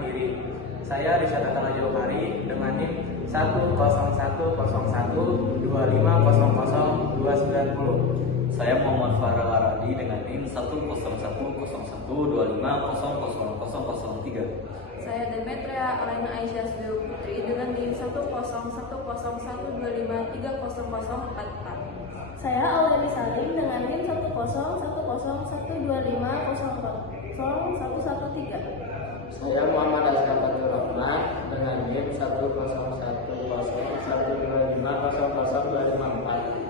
diri. Saya Rizal Jauhari dengan NIM 10102500290. Saya Muhammad Farel Aradi dengan NIM 1010125000003. Saya Demetria Alena Aisyah Sudeo Putri dengan NIM 10101130044. Saya Aureli Salim dengan NIM 1010110001113. Saya Muhammad Azhar Fatul Rahman dengan NIM 1011012500024.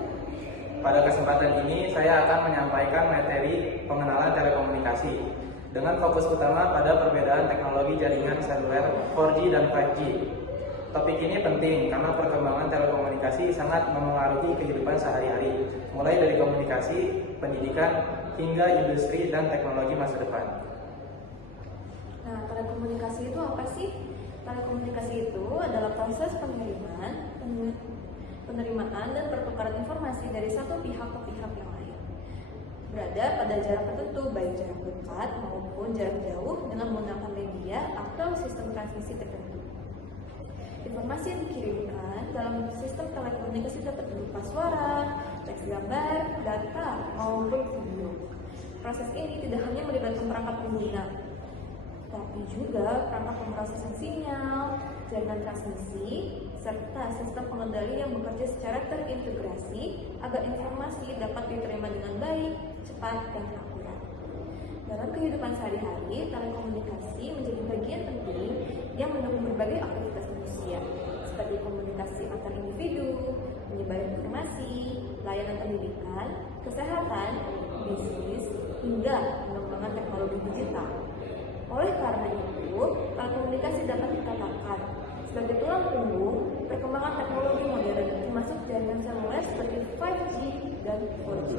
Pada kesempatan ini saya akan menyampaikan materi pengenalan telekomunikasi dengan fokus utama pada perbedaan teknologi jaringan seluler 4G dan 5G. Topik ini penting karena perkembangan telekomunikasi sangat memengaruhi kehidupan sehari-hari, mulai dari komunikasi, pendidikan, hingga industri dan teknologi masa depan. Nah, telekomunikasi itu apa sih? Telekomunikasi itu adalah proses penerimaan dan pertukaran informasi dari satu pihak ke pihak yang lain, berada pada jarak tertentu, baik jarak dekat maupun jarak jauh dengan menggunakan media atau sistem transmisi tertentu. Informasi yang dikirimkan dalam sistem telekomunikasi dapat berupa suara, teks gambar, data, maupun video. Proses ini tidak hanya melibatkan perangkat pengguna, tapi juga perangkat pemrosesan sinyal, jaringan transmisi, serta sistem pengendali yang bekerja secara terintegrasi agar informasi dapat diterima dengan baik, cepat, dan akurat. Dalam kehidupan sehari-hari, telekomunikasi menjadi bagian penting yang mendukung berbagai aktivitas manusia, seperti komunikasi antar individu, penyebaran informasi, layanan pendidikan, kesehatan, bisnis, hingga pengembangan teknologi digital. Oleh karena itu, telekomunikasi dapat dikatakan sebagai tulang punggung perkembangan teknologi modern, termasuk jaringan seluler seperti 5G dan 4G.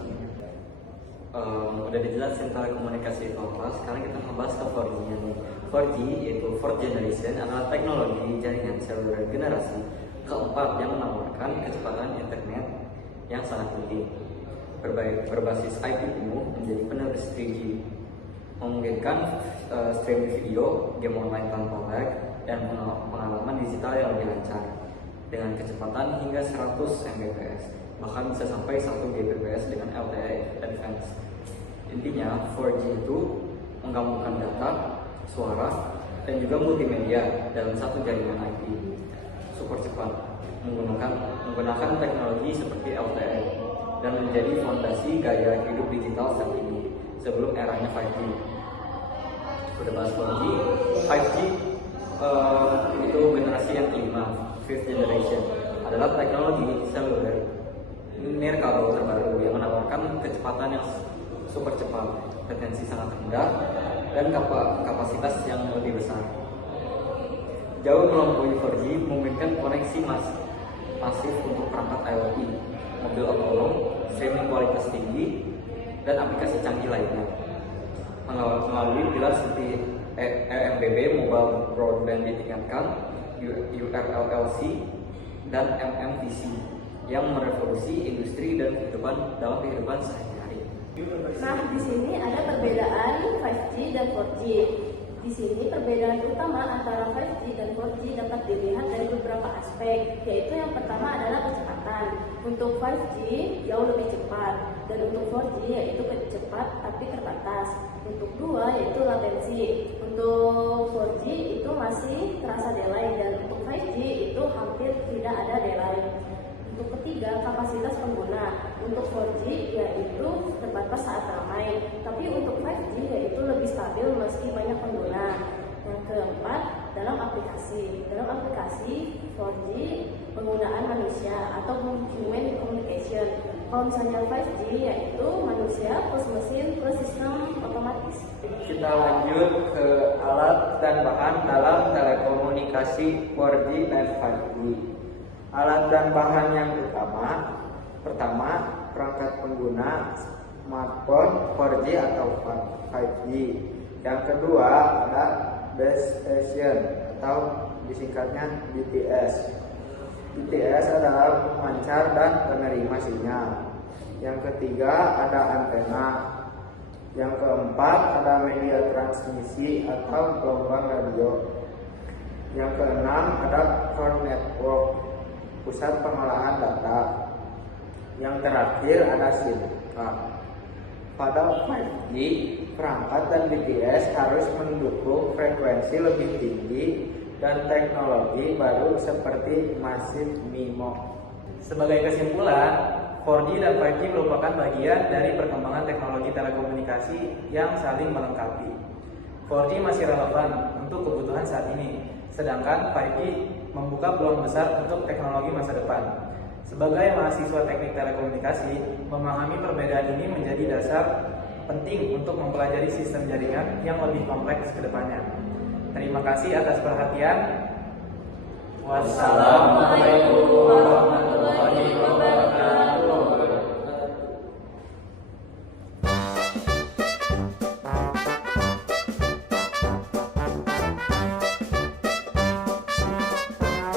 Udah dijelasin telekomunikasi itu apa, sekarang kita ngebahas ke 4G-nya nih. 4G yaitu 4th generation adalah teknologi jaringan seluler generasi keempat yang menawarkan kecepatan internet yang sangat tinggi, berbasis IP penuh menjadi penerus 3G, memungkinkan streaming video, game online tanpa lag, dan pengalaman digital yang lebih lancar dengan kecepatan hingga 100 Mbps, bahkan bisa sampai 1 Gbps dengan LTE Advanced. Intinya 4G itu menggabungkan data, suara, dan juga multimedia dalam satu jaringan IP super cepat menggunakan teknologi seperti LTE dan menjadi fondasi gaya hidup digital saat ini sebelum eranya 5G. Udah bahas 4G, 5G itu generasi yang kelima, 5th generation, adalah teknologi seluler nirkabel terbaru yang menawarkan kecepatan yang super cepat, latensi sangat rendah, dan kapasitas yang lebih besar. Jauh melampaui 4G, memungkinkan koneksi masif untuk perangkat IoT, mobil otonom, streaming kualitas tinggi, dan aplikasi canggih lainnya. Melalui pilar seperti EMBB, Mobile Broadband ditingkatkan, URLLC, dan MMTC yang merevolusi industri dan dalam kehidupan sehari-hari. Nah, di sini ada perbedaan 5G dan 4G. Di sini perbedaan utama antara 5G dan 4G dapat dilihat dari beberapa aspek, yaitu yang pertama adalah kecepatan. Untuk 5G jauh lebih cepat, dan untuk 4G yaitu cepat tapi terbatas. Untuk dua yaitu latensi. Untuk 4G itu masih terasa delay, dan untuk 5G itu hampir tidak ada delay. Untuk ketiga, kapasitas pengguna. Untuk 4G yaitu terbatas saat ramai, tapi untuk 5G yaitu lebih stabil meski banyak pengguna. Yang keempat, dalam aplikasi. Dalam aplikasi 4G penggunaan manusia atau human communication. Kalau misalnya 5G yaitu manusia plus mesin plus sistem otomatis. Kita lanjut ke alat dan bahan dalam telekomunikasi 4G dan 5G. Alat dan bahan yang utama, pertama perangkat pengguna smartphone 4G atau 5G. Yang kedua ada base station atau disingkatnya BTS. BTS adalah pemancar dan penerima sinyal. Yang ketiga ada antena. Yang keempat ada media transmisi atau gelombang radio. Yang keenam ada core network, pusat pengolahan data. Yang terakhir ada SIM card. Pada 5G, perangkat dan BTS harus mendukung frekuensi lebih tinggi dan teknologi baru seperti Massive MIMO. Sebagai kesimpulan, 4G dan 5G merupakan bagian dari perkembangan teknologi telekomunikasi yang saling melengkapi. 4G masih relevan untuk kebutuhan saat ini, sedangkan 5G membuka peluang besar untuk teknologi masa depan. Sebagai mahasiswa teknik telekomunikasi, memahami perbedaan ini menjadi dasar penting untuk mempelajari sistem jaringan yang lebih kompleks ke depannya. Terima kasih atas perhatian. Wassalamualaikum.